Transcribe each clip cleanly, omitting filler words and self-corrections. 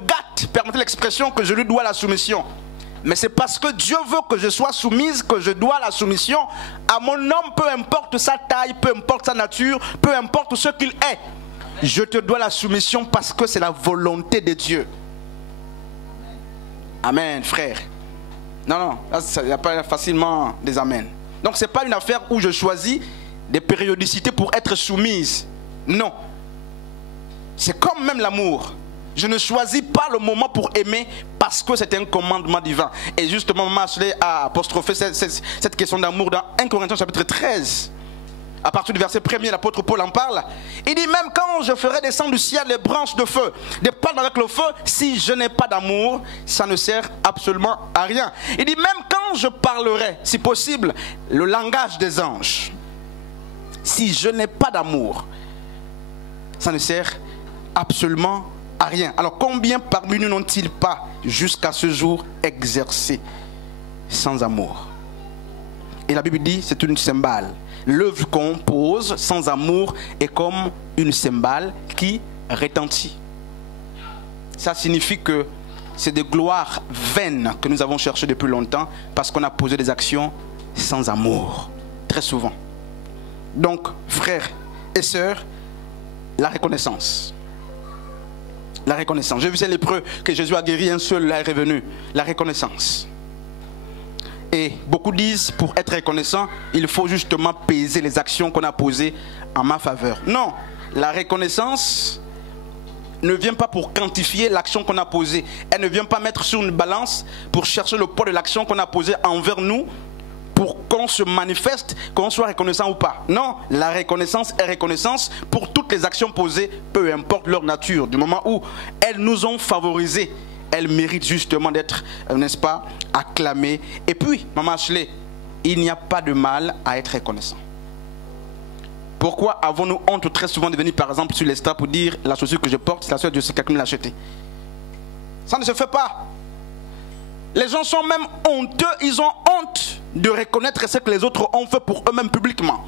gâte, permettez l'expression, que je lui dois la soumission. Mais c'est parce que Dieu veut que je sois soumise que je dois la soumission à mon homme, peu importe sa taille, peu importe sa nature, peu importe ce qu'il est. Je te dois la soumission parce que c'est la volonté de Dieu. Amen, frère. Non, il n'y a pas facilement des amen. Donc ce n'est pas une affaire où je choisis des périodicités pour être soumise. Non. C'est comme même l'amour. Je ne choisis pas le moment pour aimer parce que c'est un commandement divin. Et justement, Maman Ashley a apostrophé cette question d'amour dans 1 Corinthiens chapitre 13. À partir du verset 1er, l'apôtre Paul en parle. Il dit même quand je ferai descendre du ciel les branches de feu, des palmes avec le feu, si je n'ai pas d'amour, ça ne sert absolument à rien. Il dit même quand je parlerai, si possible, le langage des anges, si je n'ai pas d'amour, ça ne sert absolument à rien. Alors combien parmi nous n'ont-ils pas jusqu'à ce jour exercé sans amour? Et la Bible dit c'est une cymbale. L'œuvre qu'on pose sans amour est comme une cymbale qui retentit. Ça signifie que c'est des gloires vaines que nous avons cherchées depuis longtemps parce qu'on a posé des actions sans amour, très souvent. Donc, frères et sœurs, la reconnaissance. La reconnaissance. J'ai vu ces lépreux que Jésus a guéri, un seul là est revenu. La reconnaissance. Et beaucoup disent, pour être reconnaissant, il faut justement peser les actions qu'on a posées en ma faveur. Non, la reconnaissance ne vient pas pour quantifier l'action qu'on a posée. Elle ne vient pas mettre sur une balance pour chercher le poids de l'action qu'on a posée envers nous, pour qu'on se manifeste, qu'on soit reconnaissant ou pas. Non, la reconnaissance est reconnaissance pour toutes les actions posées, peu importe leur nature. Du moment où elles nous ont favorisés, elles méritent justement d'être, n'est-ce pas, acclamées. Et puis, Maman Ashley, il n'y a pas de mal à être reconnaissant. Pourquoi avons-nous honte très souvent de venir par exemple sur les straps pour dire la chaussure que je porte, c'est la chaussure de ce quelqu'un me l'a achetée? Ça ne se fait pas. Les gens sont même honteux, ils ont honte de reconnaître ce que les autres ont fait pour eux-mêmes publiquement.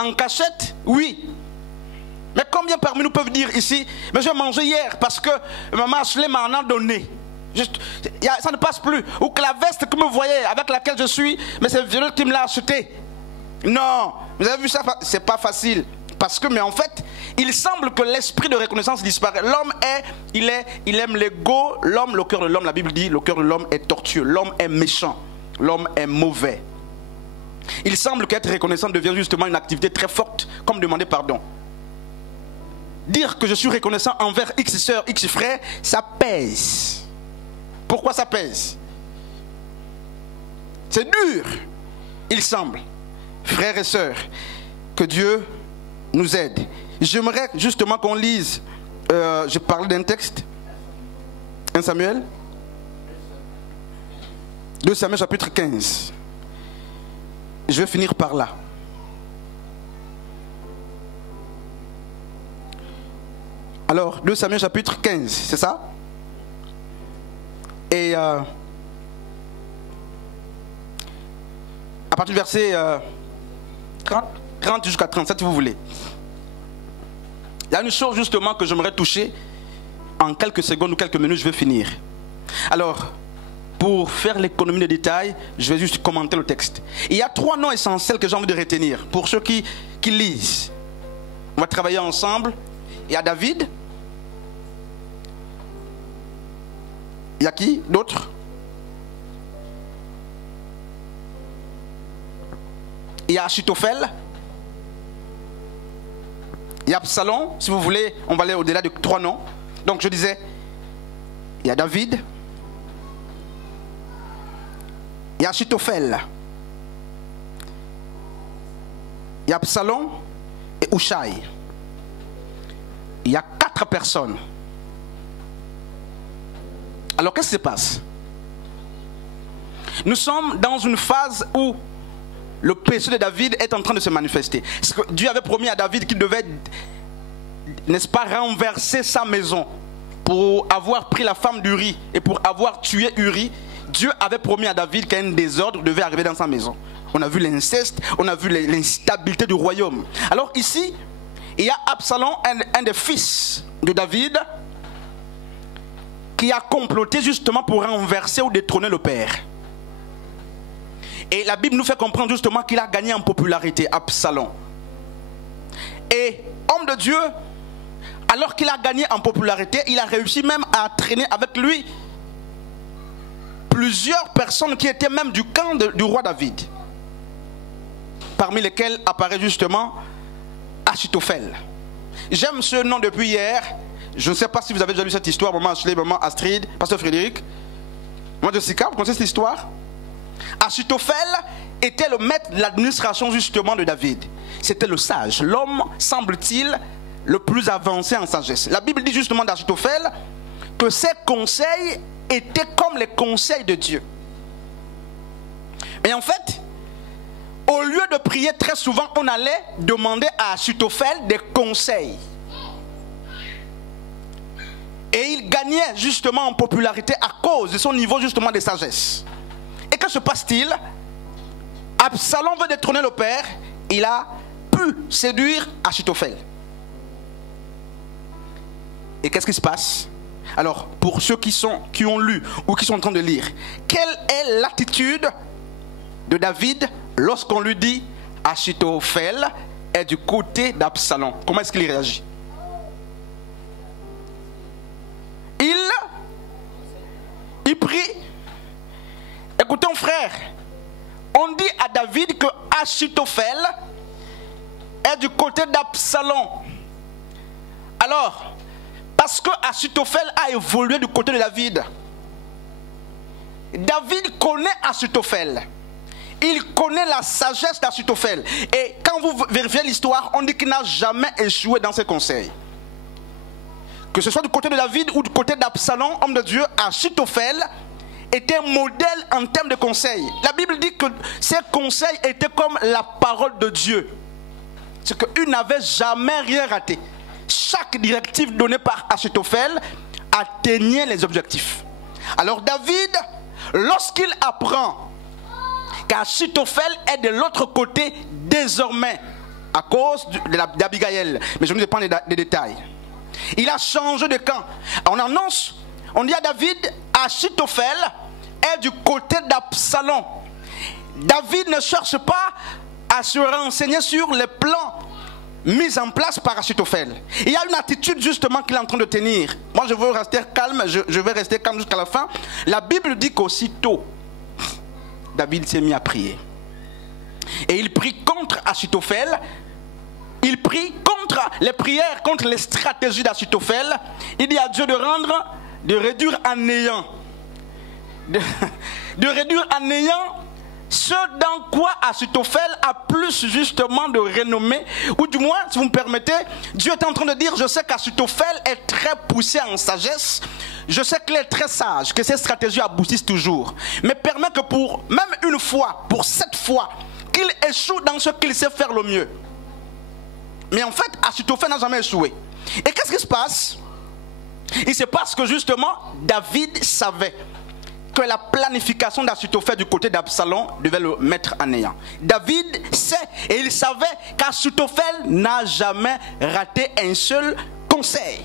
En cachette, oui. Mais combien parmi nous peuvent dire ici, mais j'ai mangé hier parce que Maman Ashley m'en a donné. Ça ne passe plus. Ou que la veste que vous voyez, avec laquelle je suis, mais c'est Violette qui me l'a acheté. Non, vous avez vu ça, c'est pas facile. Parce que, mais en fait, il semble que l'esprit de reconnaissance disparaît. L'homme il aime l'ego. L'homme, le cœur de l'homme, la Bible dit, le cœur de l'homme est tortueux. L'homme est méchant. L'homme est mauvais. Il semble qu'être reconnaissant devient justement une activité très forte, comme demander pardon. Dire que je suis reconnaissant envers X soeur, X frère, ça pèse. Pourquoi ça pèse? C'est dur, il semble. Frères et sœurs, que Dieu nous aide. J'aimerais justement qu'on lise, je parlais d'un texte, 1 Samuel, 2 Samuel chapitre 15. Je vais finir par là. Alors, 2 Samuel chapitre 15, c'est ça? Et à partir du verset 30 jusqu'à 37, si vous voulez. Il y a une chose justement que j'aimerais toucher en quelques secondes ou quelques minutes, je vais finir. Alors, pour faire l'économie des détails, je vais juste commenter le texte. Il y a 3 noms essentiels que j'ai envie de retenir pour ceux qui lisent. On va travailler ensemble. Il y a David. Il y a qui d'autre? Il y a Achitophel. Il y a Absalom. Si vous voulez, on va aller au-delà de 3 noms. Donc je disais, il y a David. Il y a Achitophel. Il y a Absalom et Hushai. Il y a 4 personnes. Alors qu'est-ce qui se passe? Nous sommes dans une phase où le péché de David est en train de se manifester. Parce que Dieu avait promis à David qu'il devait, n'est-ce pas, renverser sa maison pour avoir pris la femme d'Uri et pour avoir tué Uri. Dieu avait promis à David qu'un désordre devait arriver dans sa maison. On a vu l'inceste, on a vu l'instabilité du royaume. Alors ici, il y a Absalom, un des fils de David, qui a comploté justement pour renverser ou détrôner le père. Et la Bible nous fait comprendre justement qu'il a gagné en popularité, Absalom. Et homme de Dieu, alors qu'il a gagné en popularité, il a réussi même à traîner avec lui plusieurs personnes qui étaient même du camp du roi David, parmi lesquelles apparaît justement Achitophel. J'aime ce nom depuis hier. Je ne sais pas si vous avez déjà lu cette histoire, maman Ashley, maman Astrid, pasteur Frédéric, maman Jessica, vous connaissez cette histoire? Achitophel était le maître de l'administration justement de David. C'était le sage, l'homme, semble-t-il, le plus avancé en sagesse. La Bible dit justement d'Achitophel que ses conseils étaient comme les conseils de Dieu. Et en fait, au lieu de prier très souvent, on allait demander à Achitophel des conseils. Et il gagnait justement en popularité à cause de son niveau justement de sagesse. Et que se passe-t-il? Absalom veut détrôner le père. Il a pu séduire Achitophel. Et qu'est-ce qui se passe? Alors, pour ceux qui ont lu ou qui sont en train de lire, quelle est l'attitude de David lorsqu'on lui dit Achitophel est du côté d'Absalom? Comment est-ce qu'il réagit? Il prie. Écoutez, frère, on dit à David que Achitophel est du côté d'Absalom. Alors, parce que Achitophel a évolué du côté de David. David connaît Achitophel. Il connaît la sagesse d'Achitophel. Et quand vous vérifiez l'histoire, on dit qu'il n'a jamais échoué dans ses conseils. Que ce soit du côté de David ou du côté d'Absalom, homme de Dieu, Achitophel était un modèle en termes de conseils. La Bible dit que ses conseils étaient comme la parole de Dieu. C'est qu'il n'avait jamais rien raté. Chaque directive donnée par Achitophel atteignait les objectifs. Alors David, lorsqu'il apprend qu'Achitophel est de l'autre côté désormais, à cause d'Abigaïl, mais je ne vous pas des détails, il a changé de camp. On annonce, on dit à David, Achitophel est du côté d'Absalom. David ne cherche pas à se renseigner sur les plans mis en place par Achitophel. Il y a une attitude justement qu'il est en train de tenir. Moi je veux rester calme, je vais rester calme jusqu'à la fin. La Bible dit qu'aussitôt David s'est mis à prier. Et il prie contre Achitophel. Il prie contre les prières, contre les stratégies d'Achitophel. Il dit à Dieu de réduire à néant. De réduire à néant ce dans quoi Achitophel a plus justement de renommée, ou du moins, si vous me permettez, Dieu est en train de dire, je sais qu'Achitophel est très poussé en sagesse, je sais qu'il est très sage, que ses stratégies aboutissent toujours, mais permet que pour même une fois, pour 7 fois, qu'il échoue dans ce qu'il sait faire le mieux. Mais en fait, Achitophel n'a jamais échoué. Et qu'est-ce qui se passe? Il se passe que justement, David savait que la planification d'Achitophel du côté d'Absalom devait le mettre en néant. David sait et il savait qu'Achitophel n'a jamais raté un seul conseil.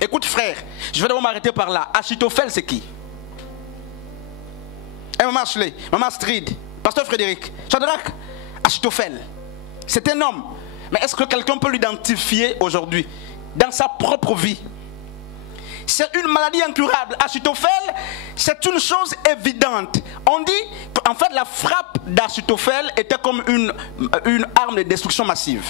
Écoute frère, je vais d'abord m'arrêter par là. Achitophel c'est qui? Maman Ashley, maman Astrid, pasteur Frédéric, Shadrach, Achitophel, c'est un homme. Mais est-ce que quelqu'un peut l'identifier aujourd'hui dans sa propre vie? C'est une maladie incurable. Achitophel, c'est une chose évidente. On dit qu'en fait la frappe d'Achitophel était comme une arme de destruction massive.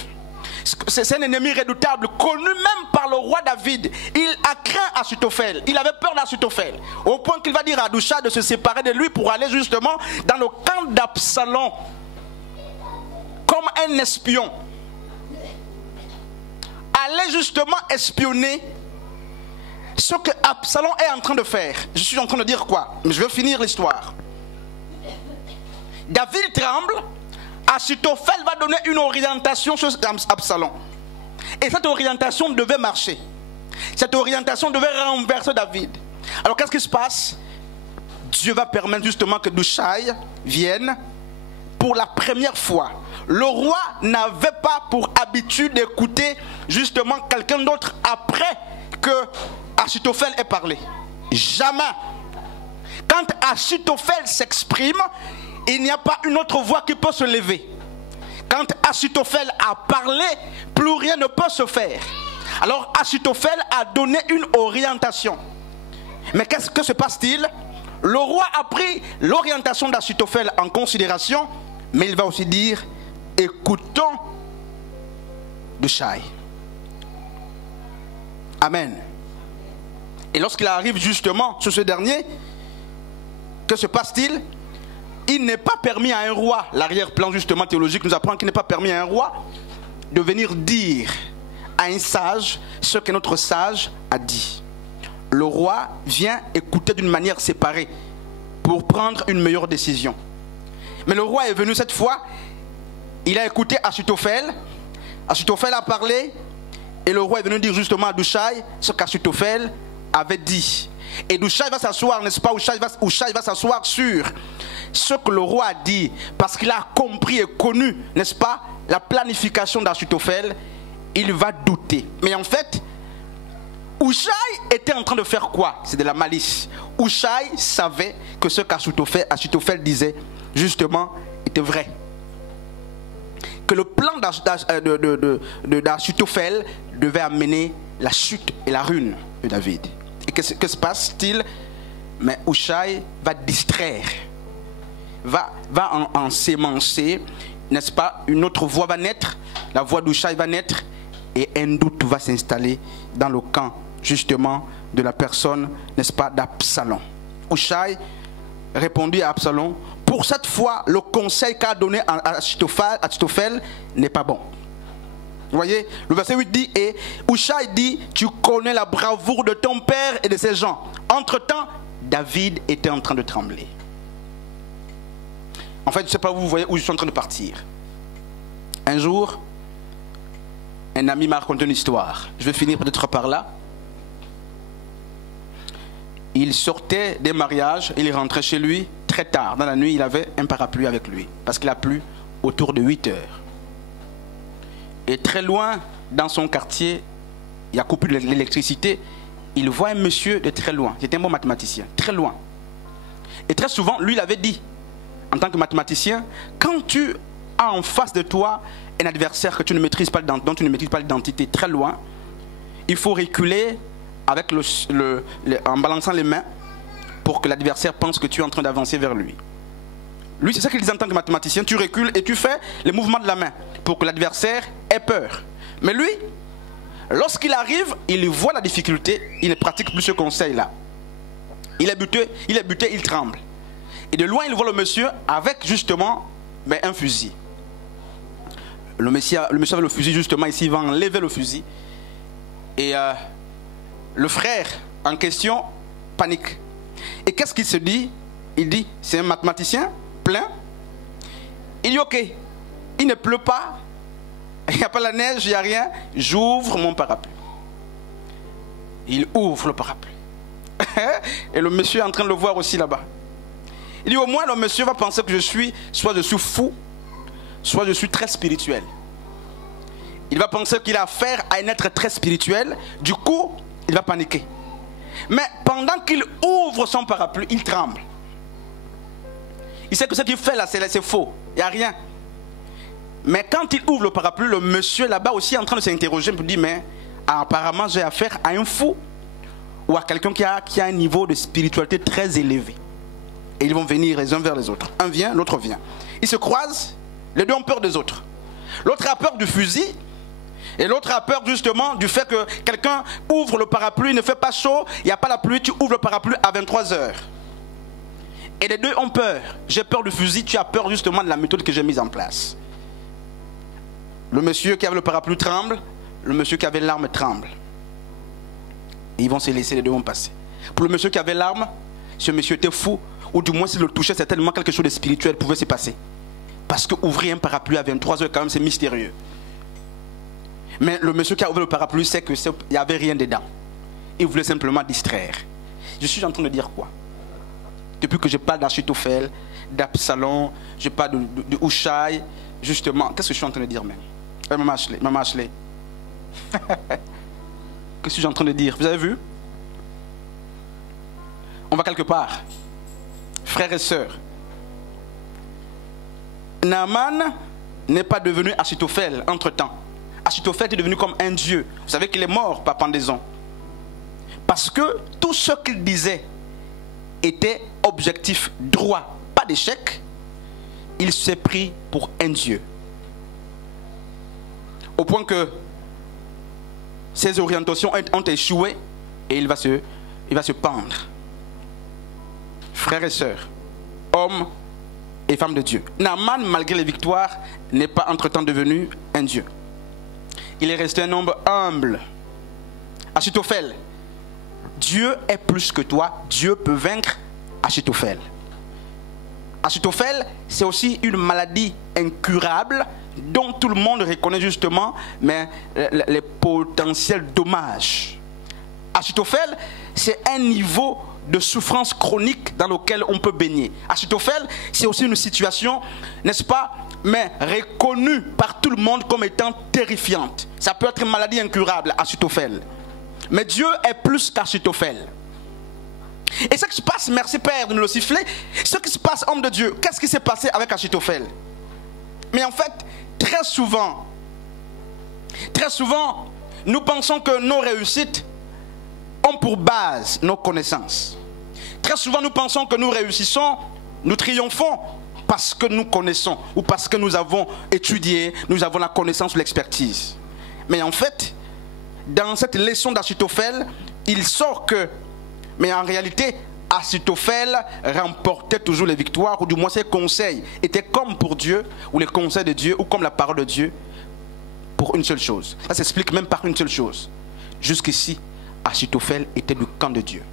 C'est un ennemi redoutable, connu même par le roi David. Il a craint Achitophel. Il avait peur d'Achitophel. Au point qu'il va dire à Doucha de se séparer de lui pour aller justement dans le camp d'Absalom. Comme un espion. Aller justement espionner ce que Absalom est en train de faire. Je suis en train de dire quoi? Mais je vais finir l'histoire. David tremble. Achitophel va donner une orientation sur Absalom. Et cette orientation devait marcher. Cette orientation devait renverser David. Alors qu'est-ce qui se passe? Dieu va permettre justement que Douchaï vienne pour la première fois. Le roi n'avait pas pour habitude d'écouter justement quelqu'un d'autre après que Achitophel ait parlé. Jamais. Quand Achitophel s'exprime, il n'y a pas une autre voix qui peut se lever. Quand Achitophel a parlé, plus rien ne peut se faire. Alors Achitophel a donné une orientation. Mais qu'est-ce que se passe-t-il? Le roi a pris l'orientation d'Achitophel en considération, mais il va aussi dire, écoutons Hushai. Amen. Et lorsqu'il arrive justement sur ce dernier, que se passe-t-il? Il n'est pas permis à un roi, l'arrière-plan justement théologique nous apprend qu'il n'est pas permis à un roi de venir dire à un sage ce que notre sage a dit. Le roi vient écouter d'une manière séparée pour prendre une meilleure décision. Mais le roi est venu cette fois, il a écouté Achitophel, Achitophel a parlé, et le roi est venu dire justement à Hushai ce qu'Achitophel avait dit. Et Hushai va s'asseoir, n'est-ce pas? Hushai va s'asseoir sur ce que le roi a dit, parce qu'il a compris et connu, n'est-ce pas, la planification d'Achitophel. Il va douter. Mais en fait, Hushai était en train de faire quoi? C'est de la malice. Hushai savait que ce qu'Achitophel disait, justement, était vrai. Que le plan d'Achitophel devait amener la chute et la ruine de David. Et que se passe-t-il? Mais Hushai va distraire, va en s'émancer, n'est-ce pas? Une autre voix va naître, la voix d'Hushai va naître, et un doute va s'installer dans le camp, justement, de la personne, n'est-ce pas, d'Absalom. Hushai répondit à Absalom, pour cette fois, le conseil qu'a donné à Achitophel n'est pas bon. Vous voyez, le verset 8 dit, et Hushai dit, tu connais la bravoure de ton père et de ses gens. Entre-temps, David était en train de trembler. En fait, je ne sais pas où vous voyez où je suis en train de partir. Un jour, un ami m'a raconté une histoire. Je vais finir peut-être par là. Il sortait des mariages, il rentrait chez lui très tard. Dans la nuit, il avait un parapluie avec lui, parce qu'il a plu autour de 8 heures. Et très loin, dans son quartier, il y a coupé l'électricité. Il voit un monsieur de très loin. C'était un bon mathématicien, très loin. Et très souvent, lui, il avait dit, en tant que mathématicien, quand tu as en face de toi un adversaire que tu ne maîtrises pas, dont tu ne maîtrises pas l'identité, très loin, il faut reculer avec en balançant les mains pour que l'adversaire pense que tu es en train d'avancer vers lui. Lui, c'est ça qu'il disait en tant que mathématicien, tu recules et tu fais les mouvements de la main pour que l'adversaire ait peur. Mais lui, lorsqu'il arrive, il voit la difficulté, il ne pratique plus ce conseil-là. Il est buté, il tremble. Et de loin, il voit le monsieur avec justement un fusil. Le monsieur avec le fusil, justement, ici, il va enlever le fusil. Et le frère en question panique. Et qu'est-ce qu'il se dit? Il dit, c'est un mathématicien plein. Il dit, ok, il ne pleut pas, il n'y a pas la neige, il n'y a rien, j'ouvre mon parapluie. Il ouvre le parapluie. Et le monsieur est en train de le voir aussi là-bas. Il dit, au moins le monsieur va penser que soit je suis fou, soit je suis très spirituel. Il va penser qu'il a affaire à un être très spirituel, du coup, il va paniquer. Mais pendant qu'il ouvre son parapluie, il tremble. Il sait que ce qu'il fait là, c'est faux, il n'y a rien. Mais quand il ouvre le parapluie, le monsieur là-bas aussi est en train de s'interroger, il me dit, mais apparemment j'ai affaire à un fou ou à quelqu'un qui a un niveau de spiritualité très élevé. Et ils vont venir les uns vers les autres. Un vient, l'autre vient. Ils se croisent, les deux ont peur des autres. L'autre a peur du fusil, et l'autre a peur justement du fait que quelqu'un ouvre le parapluie, il ne fait pas chaud, il n'y a pas la pluie, tu ouvres le parapluie à 23 heures. Et les deux ont peur. J'ai peur du fusil, tu as peur justement de la méthode que j'ai mise en place. Le monsieur qui avait le parapluie tremble, le monsieur qui avait l'arme tremble. Et ils vont se laisser, les deux vont passer. Pour le monsieur qui avait l'arme, ce monsieur était fou, ou du moins s'il le touchait, certainement quelque chose de spirituel pouvait se passer. Parce que ouvrir un parapluie à 23 heures, quand même, c'est mystérieux. Mais le monsieur qui a ouvert le parapluie sait qu'il n'y avait rien dedans. Il voulait simplement distraire. Je suis en train de dire quoi? Depuis que je parle d'Achitophel, d'Absalom, je parle de Hushai, justement, qu'est-ce que je suis en train de dire même? Maman Ashley. Qu'est-ce que je suis en train de dire? Vous avez vu? On va quelque part. Frères et sœurs, Naaman n'est pas devenu Achitophel entre-temps. Achitophel est devenu comme un dieu. Vous savez qu'il est mort par pendaison. Parce que tout ce qu'il disait était objectif, droit, pas d'échec. Il s'est pris pour un dieu. Au point que ses orientations ont échoué et il va se pendre. Frères et sœurs, hommes et femmes de Dieu, Naaman, malgré les victoires, n'est pas entre-temps devenu un dieu. Il est resté un homme humble. Achitophel, Dieu est plus que toi. Dieu peut vaincre Achitophel. Achitophel, c'est aussi une maladie incurable dont tout le monde reconnaît justement mais les potentiels dommages. Achitophel, c'est un niveau de souffrance chronique dans lequel on peut baigner. Achitophel, c'est aussi une situation, n'est-ce pas, mais reconnue par tout le monde comme étant terrifiante. Ça peut être une maladie incurable, Achitophel. Mais Dieu est plus qu'Achitophel. Et ce qui se passe, merci Père de nous le siffler, ce qui se passe, homme de Dieu, qu'est-ce qui s'est passé avec Achitophel? Mais en fait, très souvent, nous pensons que nos réussites ont pour base nos connaissances. Très souvent, nous pensons que nous réussissons, nous triomphons parce que nous connaissons ou parce que nous avons étudié, nous avons la connaissance ou l'expertise. Mais en fait, dans cette leçon d'Achitophel, il sort que, mais en réalité, Achitophel remportait toujours les victoires, ou du moins ses conseils étaient comme pour Dieu, ou les conseils de Dieu, ou comme la parole de Dieu, pour une seule chose. Ça s'explique même par une seule chose. Jusqu'ici, Achitophel était du camp de Dieu.